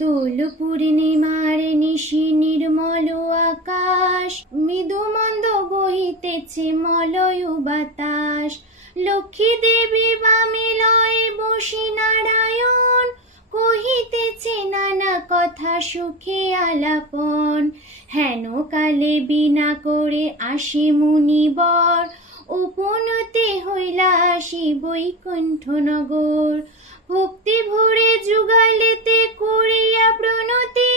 দোল পূর্ণিমার নিশি নির্মল আকাশ, মৃদু মন্দ বহিতেছে মলয় বাতাস। লক্ষ্মী দেবী বামে লয়ে বসি নারায়ণ, কহিতেছে নানা কথা সুখে আলাপন। হেন কালে বিনা করে আসি মুনিবর, উপনতে হইলা আসি বৈকুণ্ঠ নগর। ভক্তি ভরে যুগালেতে করিয়া প্রণতি,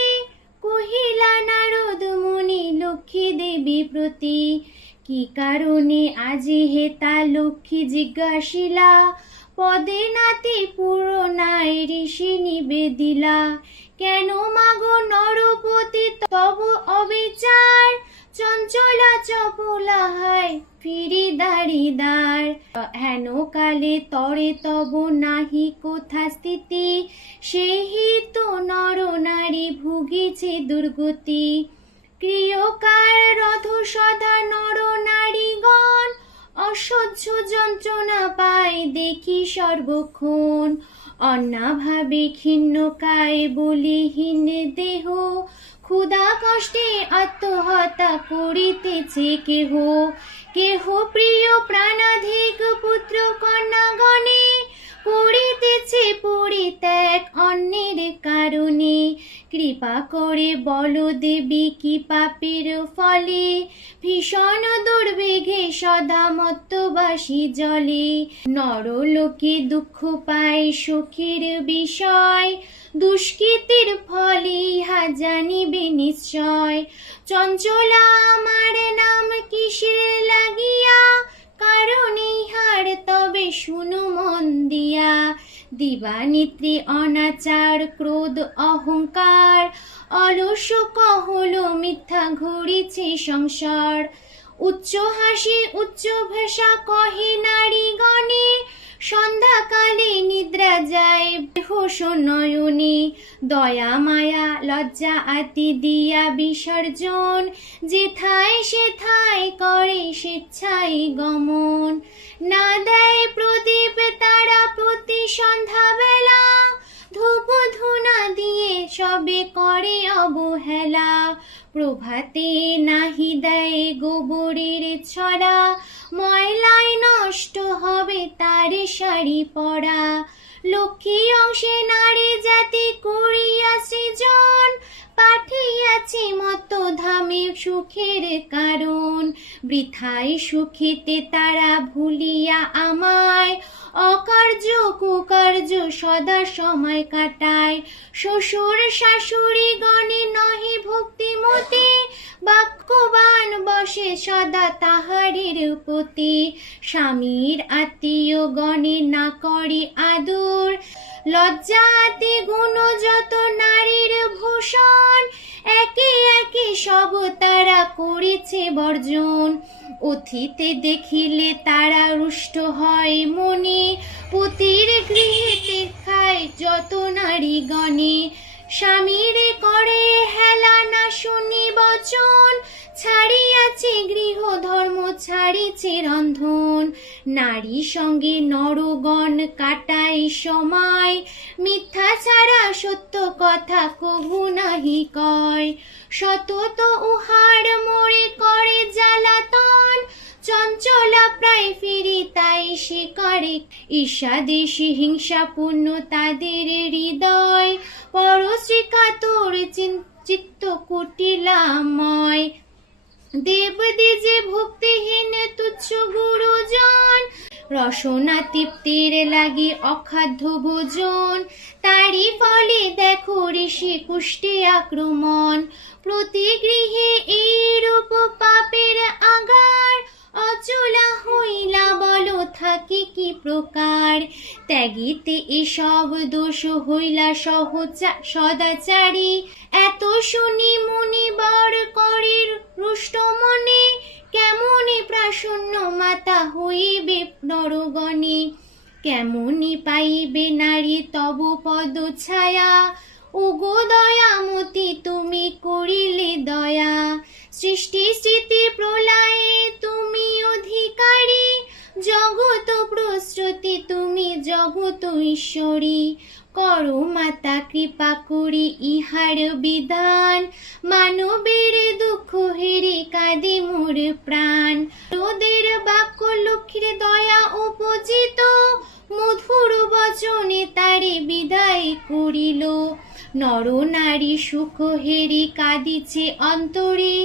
কহিলা নারদ মুনি লক্ষ্মী দেবী প্রতি। কি কারণে আজি হেতা লক্ষ্মী জিজ্ঞাসিলা, পদে নাতি পুরনায় ঋষি নিবেদিলা। কেন মাগো নরপতি তব অবিচার, চঞ্চলা চপলা হায় ফিরি দাঁড়িদার। হেন কালে তরে তব নাহি কোথা স্থিতি, সেই তো নর নারী ভুগিছে দুর্গতি। ক্রিয়কার রথ সদা নর নারীগণ, অসহ্য যন্ত্রণা পায় দেখি সর্বক্ষণ। অন্নাভাবে ক্ষীণকায় বলিহীন দেহ, ক্ষুধা কষ্টে আত্মহত্যা করিতেছে কেহ। কেহ প্রিয় প্রাণাধিক পুত্র কন্যাগণে, করিতেছে পরিত্যাগ অন্যের কারণে। কৃপা করে বল দেবী কি পাপের ফলে, ভীষণ দুর্বেগে সদা মত্তবাসী জলে। নরলোকে দুঃখ পায় সুখের বিষয়, দুষ্কৃতির ফলে ইহা জানিবে নিশ্চয়। চঞ্চলা আমার নাম কিসের লাগিয়া, কারণ ইহার তবে শুনো মন দিয়া। দিবানিত্রি অনাচার ক্রোধ অহংকার, অলস কহল মিথ্যা ঘুরিছে সংসার। উচ্চ হাসি উচ্চ ভাষা কহে নারীগণে, সন্ধ্যাকালে নিদ্রা যায় বেহুশ নয়নে। দয়া মায়া লজ্জা আতি দিয়া বিসর্জন, যেথায় সেথায় করে স্বেচ্ছায় গমন। না দেয় প্রদীপ তারা প্রতি সন্ধ্যাবেলা, ধূপ ধুনা দিয়ে সবে করে অবহেলা। প্রভাতে নাহি দেয় গোবরের ছড়া, ময়লায় নষ্ট হবে তার শাড়ি পরা। লক্ষ্মী অংশে নারী জাতি করিয়া সৃজন, পাঠিয়াছি মত ধামে সুখের কারণ। বৃথায় সুখিতে তারা ভুলিয়া আমায়, অকার্য কুকার্য সদা সময় কাটায়। শ্বশুর শাশুড়ি গণে নহে ভক্তিমতী, বাক্যবান বসে সদা তাহারের প্রতি। স্বামীর আত্মীয় গণে না করে আদর, লজ্জাতি গুণ যত নারীর ভূষণ। একে একে সব তারা করেছে বর্জন, অতীতে দেখিলে তারা রুষ্ট হয় মনে। পতির গৃহেতে খায় যত নারীগণে, স্বামীরে করে হেলা না শুনি বচন। ছাড়িয়াছে গৃহ ধর্ম ছাড়িছে রন্ধন, নারী সঙ্গে নরগণ কাটায় সময়। মিথ্যা ছাড়া সত্য কথা কভু নাহি কয়, সতত উহার মোরে করে জ্বালাতন। চঞ্চলা প্রায় ফিরি তাই সে করে ঈর্ষা দেশি হিংসাপূর্ণ তাদের হৃদয়। পরশ্রী কাতর চিত্ত কুটিলাময়, দেবদ্বিজে ভক্তিহীন তুচ্ছ গুরুজন। রসনা তৃপ্তির লাগি অখাদ্য ভোজন, তারই ফলে দেখো ঋষি কুষ্ঠে আক্রমণ। প্রতি গৃহে এইরূপ পাপের আগার, অচলা হইলা বল থাকে কি প্রকার। ত্যাগীতে এসব দোষ হইলা সদাচারী, এত শুনি মুনিবর করে রুষ্ট মনে। কেমনে প্রাসন্ন মাতা হইবে নরগণে, কেমনি পাইবে নারী তব পদ ছায়া। ওগো দয়ামতি তুমি করিলে দয়া, সৃষ্টি স্থিতি প্রলয়ে তুমি অধিকারী। জগৎ প্রস্তুতি তুমি জগৎ ঈশ্বরী, করো মাতা কৃপা করি ইহার বিধান, মানবের দুঃখ হেরি কাঁদে মোর প্রাণ। তোদের বাক্য লক্ষ্মীর দয়া উপজিত, মধুর বচনে তারে বিদায় করিল। নর নারী সুখ হেরি কাঁদিছে অন্তরে,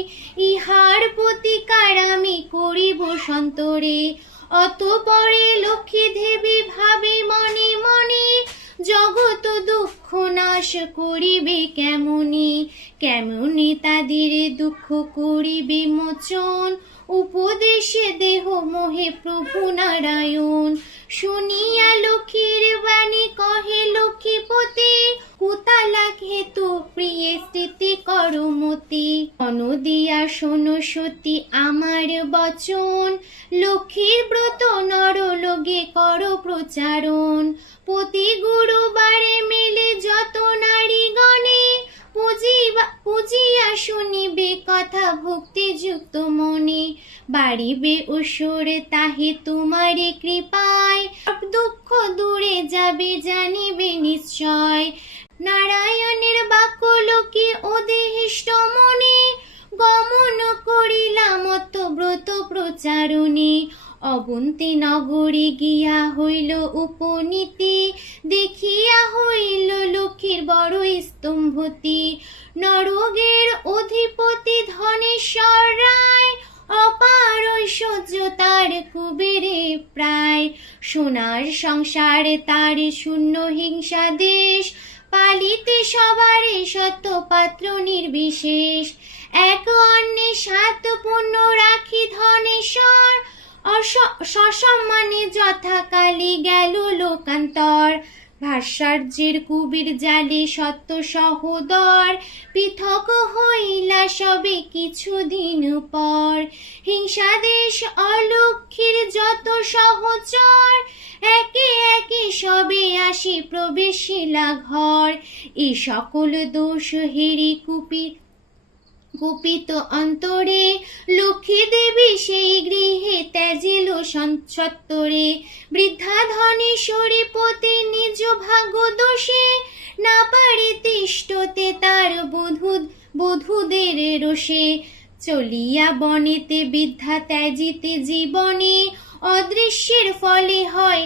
ইহার প্রতিকার আমি করিব সন্তরে। অতঃপরে লক্ষ্মী দেবী ভাবে মনে মনে, জগৎ দুঃখ নাশ করিবে কেমনি, কেমনি তাদের দুঃখ করিবে মোচন। উপদেশে দেহ মোহে প্রভু নারায়ণ, শুনিয়া লক্ষ্মীর বাণী কহে লক্ষ্মীপতি, কুতালা হেতু প্রিয়ে স্থিতি করো মতি। অনদিয়া শোনো সতী আমার বচন, লক্ষ্মীর ব্রত নরলোকে করো প্রচারণ। প্রতি গুরুবারে মেলে যত নারীগণে, পুজিয়া শুনিবে কথা ভক্তিযুক্ত মনে। বাড়িবে ঐশ্বর তাহে তোমারে কৃপায়, দুঃখ দূরে যাবে জানিবে নিশ্চয়। নারায়ণের বাক্য লোকে অধিষ্ঠ মনে, গমন করিলাম অত ব্রত প্রচারণে। অবন্তী নগরে গিয়া হইল উপনীতি, দেখিয়া হইল লক্ষ্মীর বড় স্তম্ভতি। নরগের অধিপতি ধনেশ্বর রায়, অপার ঐশ্বর্য তার কুবেরে প্রায়। সোনার সংসার তার শূন্য হিংসা দেশ, পালিতে সবারে সত্য পাত্র নির্বিশেষ। এক অন্যে সাত পুণ্য রাখি ধনেশ্বর, সসম্মানে যথাকালে গেল লোকান্তর। ভাস্কর্যের কুবির জালে সত্য সহোদর, পৃথক হইলা সবে কিছুদিন পর। হিংসাদেশ অলক্ষ্মীর যত সহচর, একে একে সবে আসি প্রবেশিলা ঘর। এ সকল দোষ হেরি কুপিত অন্তরে, লক্ষ্মী দেবী সেই গৃহে ত্যাজিল সত্তরে। বৃদ্ধা ধনেশ্বরী পতি নিজ ভাগ্য দোষে, না পারে তিষ্ঠতে তার বধূদের রোষে। চলিয়া বনেতে বৃদ্ধা ত্যাজিতে জীবনে, অদৃশ্যের ফলে হয়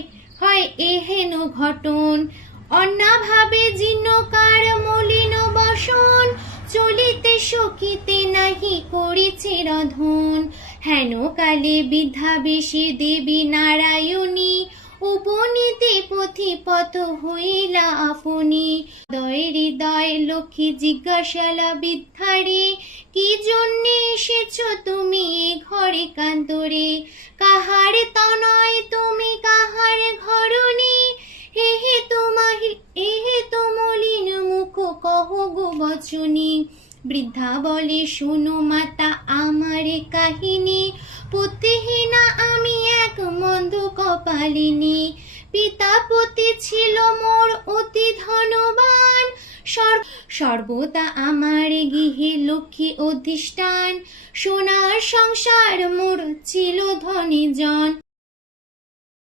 এহেন ঘটন। অন্যভাবে জীর্ণকার মলিন বসন, চলিতে সখিতে নাহি করিছে রধন। হেন কালে বৃদ্ধা বেশে দেবী নারায়ণী, উপনীতে পথিপথ হইলা আপনি। হৃদয় লক্ষ্মী জিজ্ঞাসালা বৃদ্ধারে, কি জন্যে এসেছ তুমি এ ঘরে কান্তরে? কাহার তনয় তুমি কাহার ঘরণী, এহে তো মলিন মুখ কহ গো বচনী। বৃদ্ধা বলে শোনো মাতা আমার কাহিনী, পুত্রহীনা আমি এক মন্দ কপালিনী। পিতাপতি ছিল মোর অতি ধনবান, সর্বদা আমার গৃহে লক্ষ্মী অধিষ্ঠান। সোনার সংসার মোর ছিল ধনী জন।